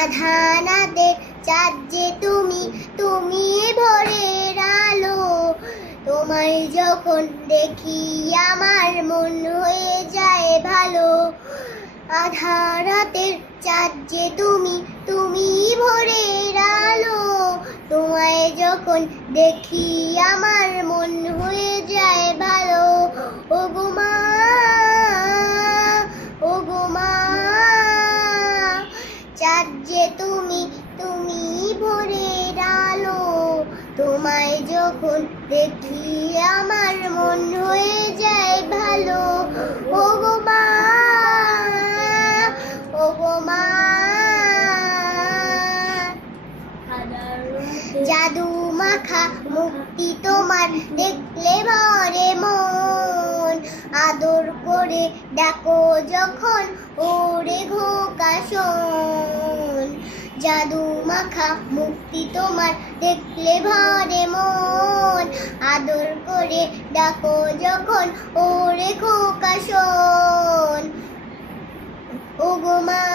আধানাদের চাঁদ যে তুমি, তুমি ভোরের আলো। তোমায় যখন দেখি আমার মন হয়ে যায় ভালো। আধারাতের চাঁদ যে তুমি, তুমি ভোরের আলো। তোমায় যখন দেখি আমার মন হয়ে যায় ভালো। ওগো মা, ওগো মা, চাঁদ যে তুমি, তুমি ভোরের আলো। তোমায় যখন দেখি আমার মন হয়ে যায় ভালো। ওগো মা, ওগো মা, জাদু মাখা মুক্তি তোমার দেখলে ভরে মন। আদর করে ডাকো যখন ওরে ঘোকা শোন। জাদু মাখা মুক্তি তোমার দেখলে ভরে মন। আদর করে ডাকো যখন ওরে খোকা শোন। ওগো মা,